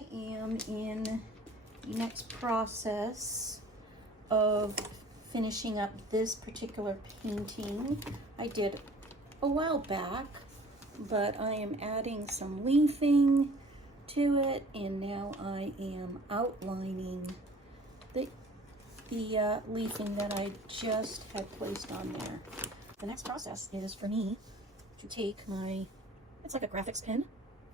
I am in the next process of finishing up this particular painting. I did a while back, but I am adding some leafing to it, and now I am outlining the leafing that I just had placed on there. The next process is for me to take my, it's like a graphics pen.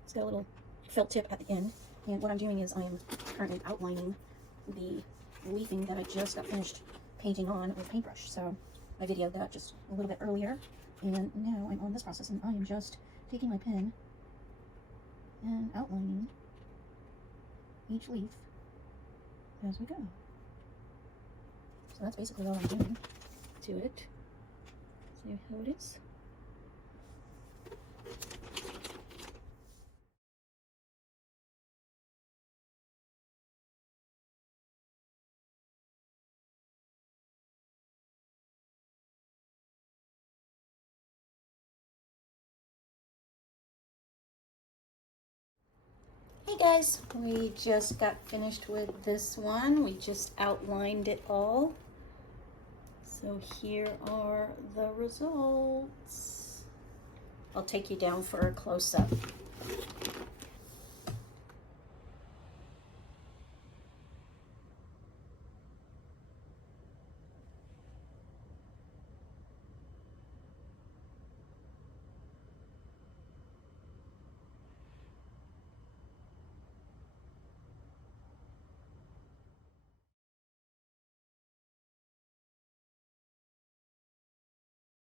It's got a little felt tip at the end. And what I'm doing is I am currently outlining the leafing that I just got finished painting on with paintbrush. So I videoed that just a little bit earlier. And now I'm on this process, and I am just taking my pen and outlining each leaf as we go. So that's basically all I'm doing to it. See how it is? Hey guys, we just got finished with this one. We just outlined it all. So here are the results. I'll take you down for a close-up.